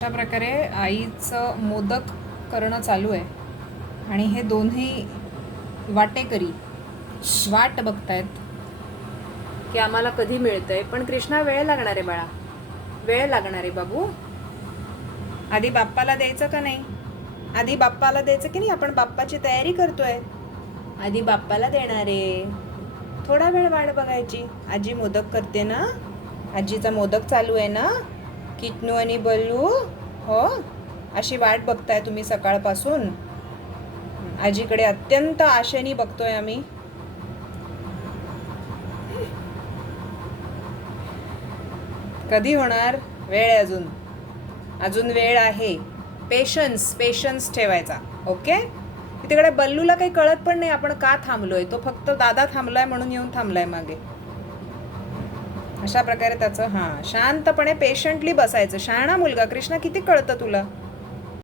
अशा प्रकारे आईचं मोदक करणं चालू आहे आणि हे दोन्ही वाटेकरी वाट बघतायत की आम्हाला कधी मिळतंय. पण कृष्णा, वेळ लागणार आहे बाळा, वेळ लागणार आहे बाबू. आधी बाप्पाला द्यायचं का नाही? आधी बाप्पाला द्यायचं की नाही? आपण बाप्पाची तयारी करतोय, आधी बाप्पाला देणार आहे. थोडा वेळ वाट बघायची. आजी मोदक करते ना, आजीचा मोदक चालू आहे ना. किटनू आणि बल्लू, हो, अशी वाट बघताय तुम्ही सकाळपासून. आजीकडे अत्यंत आशेने बघतोय आम्ही. कधी होणार? वेळ आहे अजून, अजून वेळ आहे. पेशन्स ठेवायचा. ओके. तिकडे बल्लूला काही कळत पण नाही आपण का थांबलोय. तो फक्त दादा थांबलाय म्हणून येऊन थांबलाय मागे. अशा प्रकारे त्याचं शांतपणे पेशंटली बसायचं. शहाणा मुलगा कृष्णा, किती कळतं तुला.